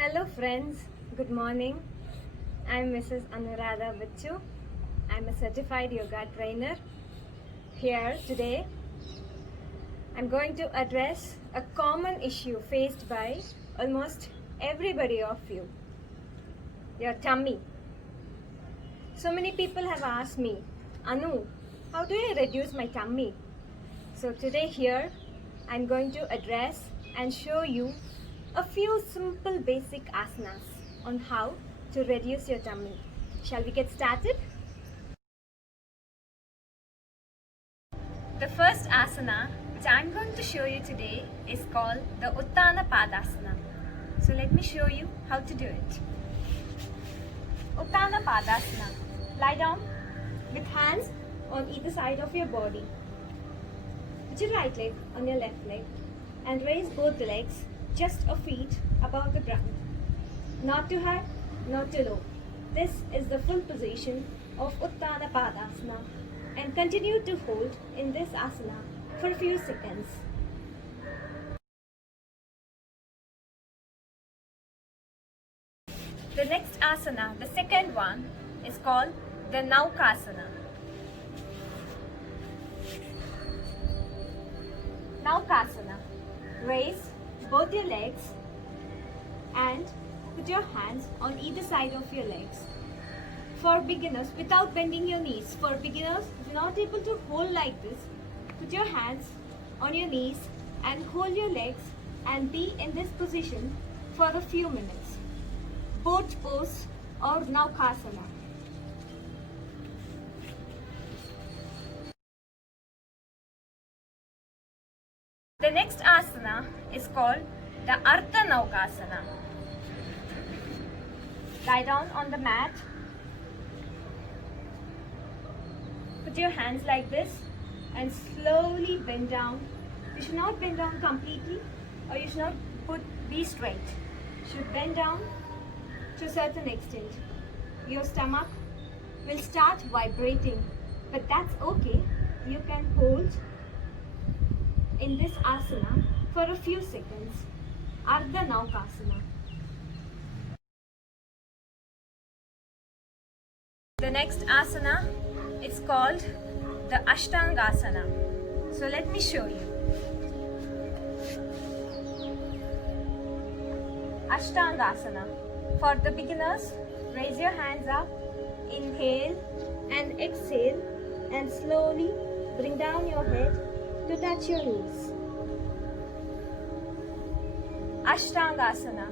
Hello friends, good morning. I'm Mrs. Anuradha Bachu. I'm a certified yoga trainer. Here today, I'm going to address a common issue faced by almost everybody of you, your tummy. So many people have asked me, Anu, how do I reduce my tummy? So today here, I'm going to address and show you a few simple basic asanas on how to reduce your tummy. Shall we get started? The first asana which I'm going to show you today is called the Uttana Padasana. So let me show you how to do it. Uttana Padasana. Lie down with hands on either side of your body. Put your right leg on your left leg and raise both the legs just a feet above the ground. Not too high, not too low. This is the full position of Uttana Padasana and continue to hold in this asana for a few seconds. The next asana, the second one, is called the Naukasana. Naukasana. Raise both your legs and put your hands on either side of your legs. For beginners, without bending your knees, for beginners, if you're not able to hold like this, put your hands on your knees and hold your legs and be in this position for a few minutes. Both pose or Naukasana. The next asana is called the Ardha Naukasana. Lie down on the mat. Put your hands like this and slowly bend down. You should not bend down completely or you should not be straight. You should bend down to a certain extent. Your stomach will start vibrating, but that's okay. You can hold in this asana for a few seconds. Ardha Naukasana. The next asana is called the Ashtangasana. So let me show you. Ashtangasana. For the beginners, raise your hands up, inhale and exhale and slowly bring down your head to touch your knees. Ashtangasana.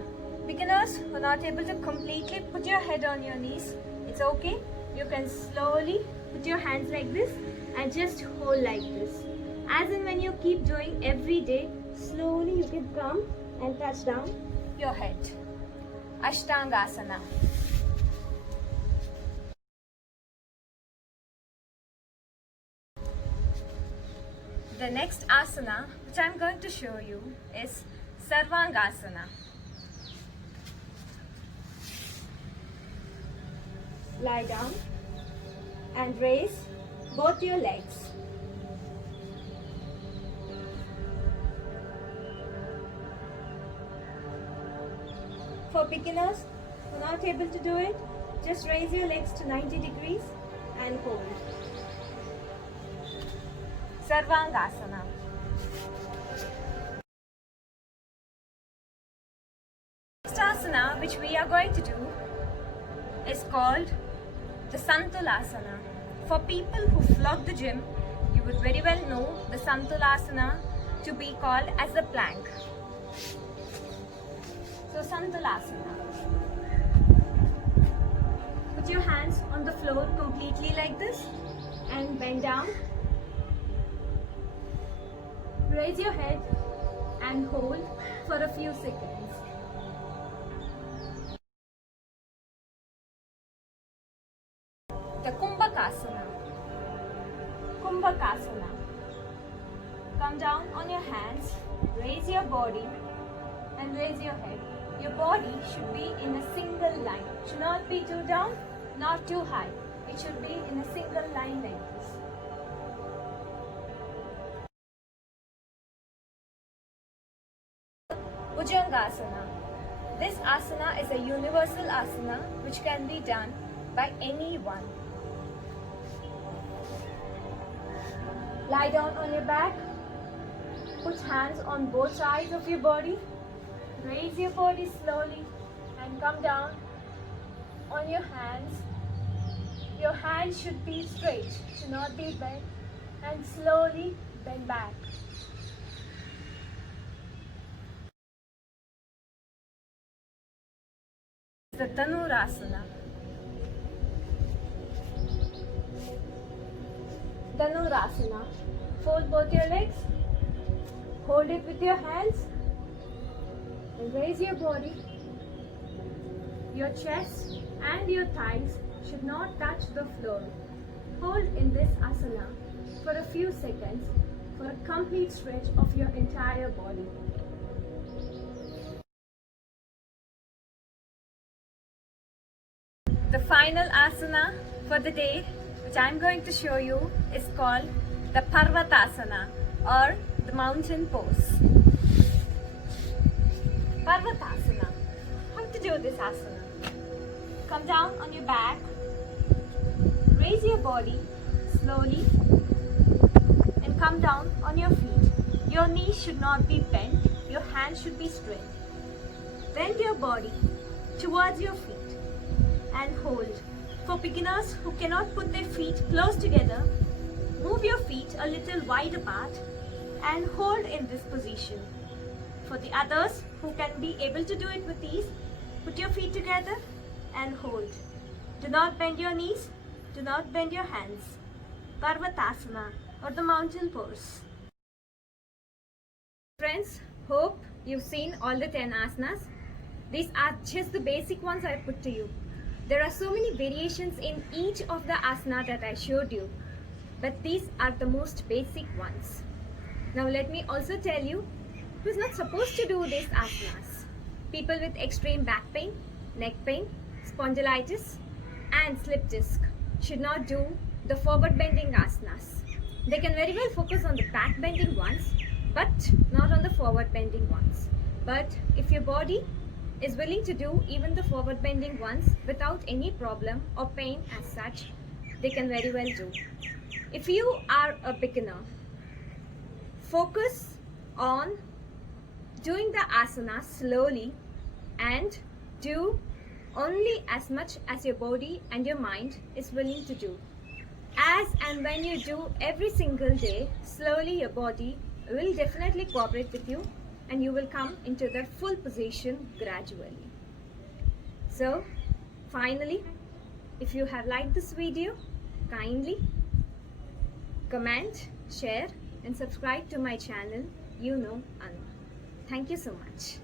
Beginners who are not able to completely put your head on your knees, it's okay. You can slowly put your hands like this and just hold like this. As in when you keep doing every day, slowly you can come and touch down your head. Ashtangasana. The next asana which I am going to show you is Sarvangasana. Lie down and raise both your legs. For beginners who are not able to do it, just raise your legs to 90 degrees and hold. Sarvangasana. Next asana which we are going to do is called the Santulasana. For people who flog the gym, you would very well know the Santulasana to be called as the plank. So Santulasana. Put your hands on the floor completely like this and bend down. Raise your head and hold for a few seconds. The Kumbhakasana. Kumbhakasana. Come down on your hands, raise your body and raise your head. Your body should be in a single line. Should not be too down, not too high. It should be in a single line like this. Bhujangasana. This asana is a universal asana which can be done by anyone. Lie down on your back. Put hands on both sides of your body. Raise your body slowly and come down on your hands. Your hands should be straight, should not be bent, and slowly bend back. The Dhanurasana. Dhanurasana. Fold both your legs. Hold it with your hands. And raise your body. Your chest and your thighs should not touch the floor. Hold in this asana for a few seconds for a complete stretch of your entire body. The final asana for the day, which I am going to show you, is called the Parvatasana or the mountain pose. Parvatasana. How to do this asana? Come down on your back. Raise your body slowly and come down on your feet. Your knees should not be bent. Your hands should be straight. Bend your body towards your feet and hold. For beginners who cannot put their feet close together, move your feet a little wide apart and hold in this position. For the others who can be able to do it with ease, put your feet together and hold. Do not bend your knees, do not bend your hands. Parvatasana or the mountain pose. Friends, hope you've seen all the 10 asanas. These are just the basic ones I put to you. There are so many variations in each of the asana that I showed you, but these are the most basic ones. Now let me also tell you who's not supposed to do these asanas. People with extreme back pain, neck pain, spondylitis and slip disc should not do the forward bending asanas. They can very well focus on the back bending ones, but not on the forward bending ones. But if your body is willing to do even the forward bending ones without any problem or pain as such, they can very well do. If you are a beginner, focus on doing the asana slowly and do only as much as your body and your mind is willing to do. As and when you do every single day, slowly your body will definitely cooperate with you and you will come into the full position gradually. So finally, if you have liked this video, kindly comment, share and subscribe to my channel, You Know Anu. Thank you so much.